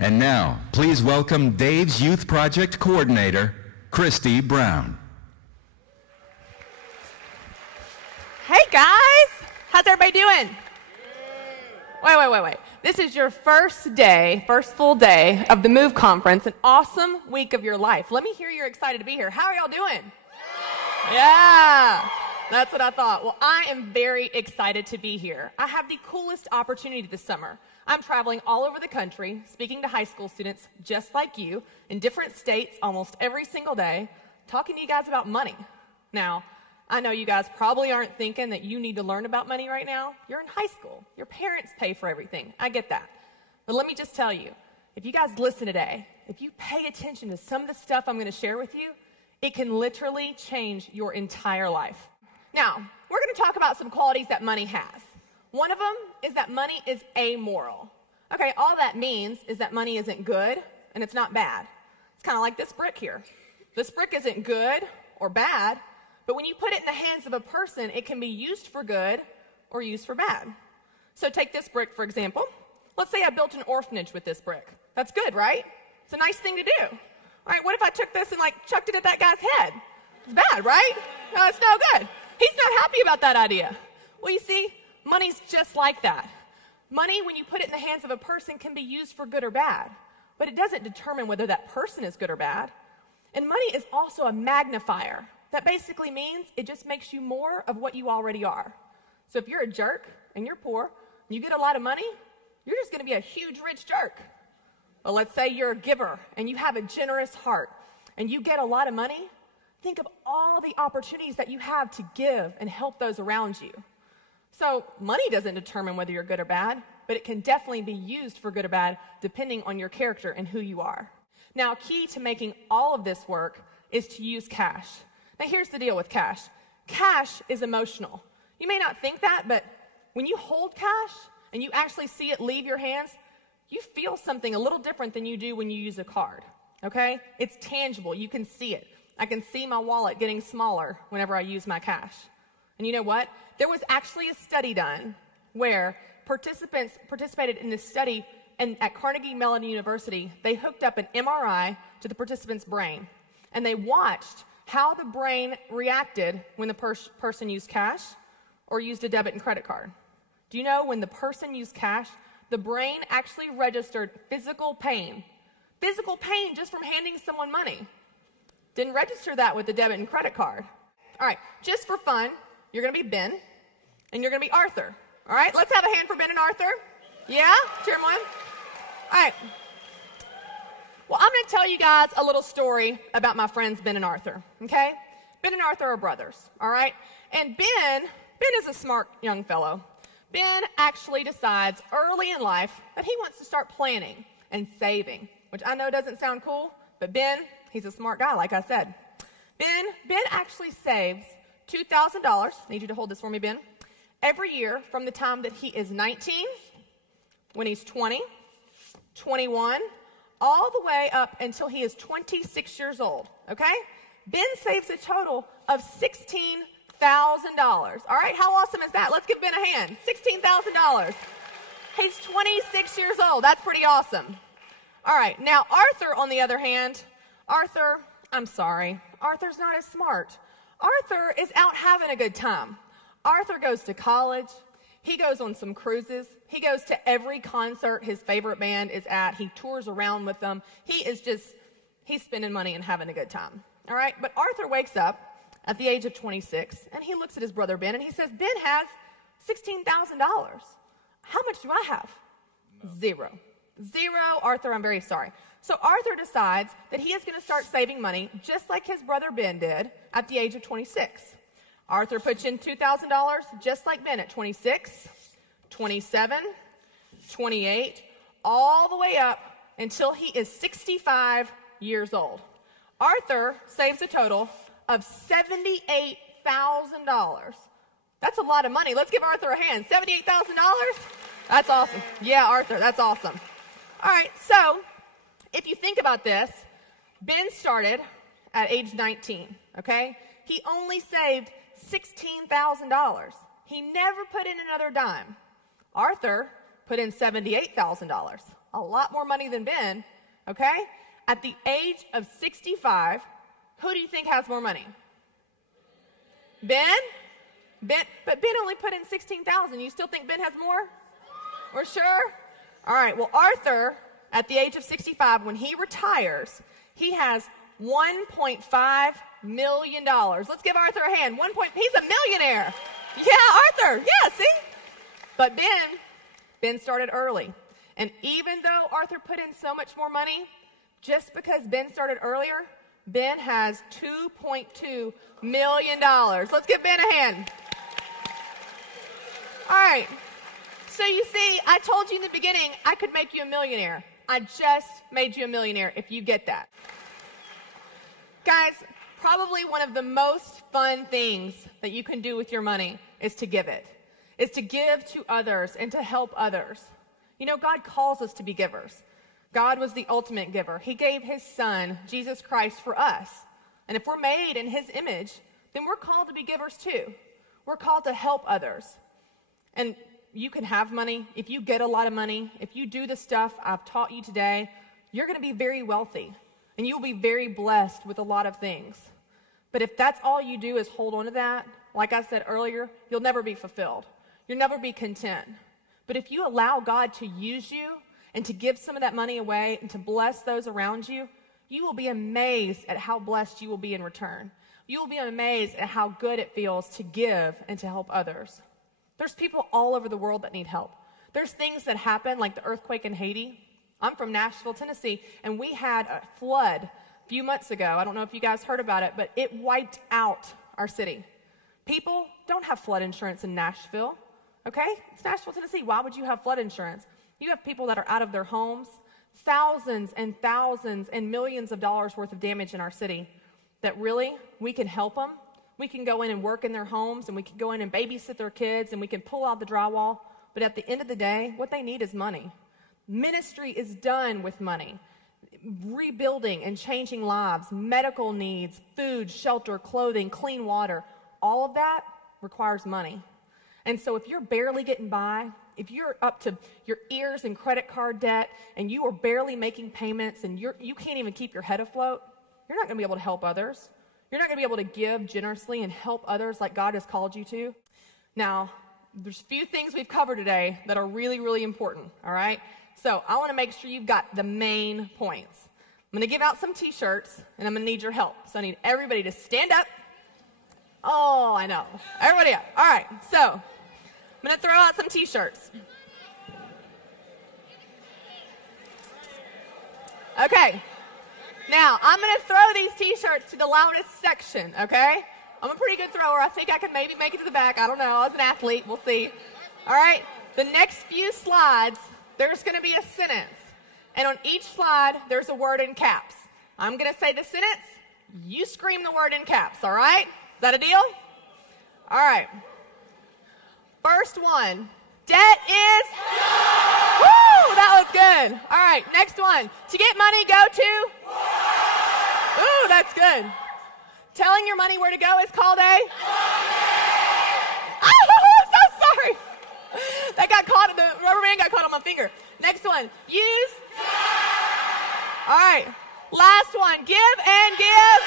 And now, please welcome Dave's Youth Project Coordinator, Christy Brown. Hey guys, how's everybody doing? Wait. This is your first full day of the MOVE conference, an awesome week of your life. Let me hear you're excited to be here. How are y'all doing? Yeah, that's what I thought. Well, I am very excited to be here. I have the coolest opportunity this summer. I'm traveling all over the country, speaking to high school students just like you in different states almost every single day, talking to you guys about money. Now, I know you guys probably aren't thinking that you need to learn about money right now. You're in high school. Your parents pay for everything. I get that. But let me just tell you, if you guys listen today, if you pay attention to some of the stuff I'm going to share with you, it can literally change your entire life. Now, we're going to talk about some qualities that money has. One of them is that money is amoral. Okay, all that means is that money isn't good and it's not bad. It's kind of like this brick here. This brick isn't good or bad, but when you put it in the hands of a person, it can be used for good or used for bad. So take this brick, for example. Let's say I built an orphanage with this brick. That's good, right? It's a nice thing to do. All right, what if I took this and chucked it at that guy's head? It's bad, right? No, it's no good. He's not happy about that idea. Well, you see, money's just like that. Money, when you put it in the hands of a person, can be used for good or bad, but it doesn't determine whether that person is good or bad. And money is also a magnifier. That basically means it just makes you more of what you already are. So if you're a jerk and you're poor, and you get a lot of money, you're just going to be a huge rich jerk. But let's say you're a giver and you have a generous heart and you get a lot of money. Think of all the opportunities that you have to give and help those around you. So money doesn't determine whether you're good or bad, but it can definitely be used for good or bad depending on your character and who you are. Now, key to making all of this work is to use cash. Now, here's the deal with cash. Cash is emotional. You may not think that, but when you hold cash and you actually see it leave your hands, you feel something a little different than you do when you use a card, okay? It's tangible. You can see it. I can see my wallet getting smaller whenever I use my cash. And you know what? There was actually a study done where participants participated in this study, and at Carnegie Mellon University, they hooked up an MRI to the participant's brain, and they watched how the brain reacted when the person used cash or used a debit and credit card. Do you know when the person used cash, the brain actually registered physical pain. Physical pain just from handing someone money. Didn't register that with the debit and credit card. All right, just for fun, you're going to be Ben and you're going to be Arthur. All right, let's have a hand for Ben and Arthur. Yeah? Cheer them on. All right. Well, I'm going to tell you guys a little story about my friends Ben and Arthur, okay? Ben and Arthur are brothers, all right? And Ben is a smart young fellow. Ben actually decides early in life that he wants to start planning and saving, which I know doesn't sound cool, but Ben, he's a smart guy, like I said. Ben actually saves $2,000, I need you to hold this for me, Ben, every year from the time that he is 19, when he's 20, 21, all the way up until he is 26 years old, okay? Ben saves a total of $16,000. All right, how awesome is that? Let's give Ben a hand. $16,000. He's 26 years old. That's pretty awesome. All right, now Arthur, on the other hand, I'm sorry, Arthur's not as smart. Arthur is out having a good time. Arthur goes to college. He goes on some cruises. He goes to every concert his favorite band is at. He tours around with them. He's spending money and having a good time. All right? But Arthur wakes up at the age of 26, and he looks at his brother Ben, and he says, Ben has $16,000. How much do I have? No. Zero. Arthur, I'm very sorry. So Arthur decides that he is going to start saving money just like his brother Ben did at the age of 26. Arthur puts in $2,000 just like Ben at 26, 27, 28, all the way up until he is 65 years old. Arthur saves a total of $78,000. That's a lot of money. Let's give Arthur a hand. $78,000? That's awesome. Yeah, Arthur, that's awesome. All right, so if you think about this, Ben started at age 19, okay? He only saved $16,000. He never put in another dime. Arthur put in $78,000. a lot more money than Ben, okay? At the age of 65, who do you think has more money? Ben? But Ben only put in $16,000. You still think Ben has more? We're sure? All right, well, Arthur, at the age of 65, when he retires, he has $1.5 million. Let's give Arthur a hand. He's a millionaire. Yeah, Arthur. Yeah, see? But Ben started early. And even though Arthur put in so much more money, just because Ben started earlier, Ben has $2.2 million. Let's give Ben a hand. All right. So you see, I told you in the beginning I could make you a millionaire. I just made you a millionaire, if you get that. Guys, probably one of the most fun things that you can do with your money is to give it. Is to give to others and to help others. You know, God calls us to be givers. God was the ultimate giver. He gave his son, Jesus Christ, for us. And if we're made in his image, then we're called to be givers too. We're called to help others. And you can have money. If you get a lot of money, if you do the stuff I've taught you today, you're going to be very wealthy. And you'll be very blessed with a lot of things. But if that's all you do is hold on to that, like I said earlier, you'll never be fulfilled. You'll never be content. But if you allow God to use you and to give some of that money away and to bless those around you, you will be amazed at how blessed you will be in return. You will be amazed at how good it feels to give and to help others. There's people all over the world that need help. There's things that happen, like the earthquake in Haiti. I'm from Nashville, Tennessee, and we had a flood a few months ago. I don't know if you guys heard about it, but it wiped out our city. People don't have flood insurance in Nashville, okay? It's Nashville, Tennessee. Why would you have flood insurance? You have people that are out of their homes, thousands and millions of dollars worth of damage in our city that really we can help them. We can go in and work in their homes, and we can go in and babysit their kids, and we can pull out the drywall. But at the end of the day, what they need is money. Ministry is done with money. Rebuilding and changing lives, medical needs, food, shelter, clothing, clean water, all of that requires money. And so if you're barely getting by, if you're up to your ears in credit card debt, and you are barely making payments, and you can't even keep your head afloat, you're not going to be able to help others. You're not going to be able to give generously and help others like God has called you to. Now, there's a few things we've covered today that are really, really important, all right? So I want to make sure you've got the main points. I'm going to give out some T-shirts, and I'm going to need your help. So I need everybody to stand up. Oh, I know. Everybody up. All right, so I'm going to throw out some T-shirts. Okay. Now, I'm going to throw these T-shirts to the loudest section, okay? I'm a pretty good thrower. I think I can maybe make it to the back. I don't know. I was an athlete. We'll see. All right? The next few slides, there's going to be a sentence. And on each slide, there's a word in caps. I'm going to say the sentence. You scream the word in caps, all right? Is that a deal? All right. First one. Debt is... Woo! That was good. All right, next one. To get money, go to... Ooh, that's good. Telling your money where to go is called a... Oh, I'm so sorry. That got caught, the rubber band got caught on my finger. Next one. Use... All right. Last one. Give and give.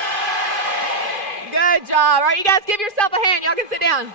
Good job. All right, you guys give yourself a hand. Y'all can sit down.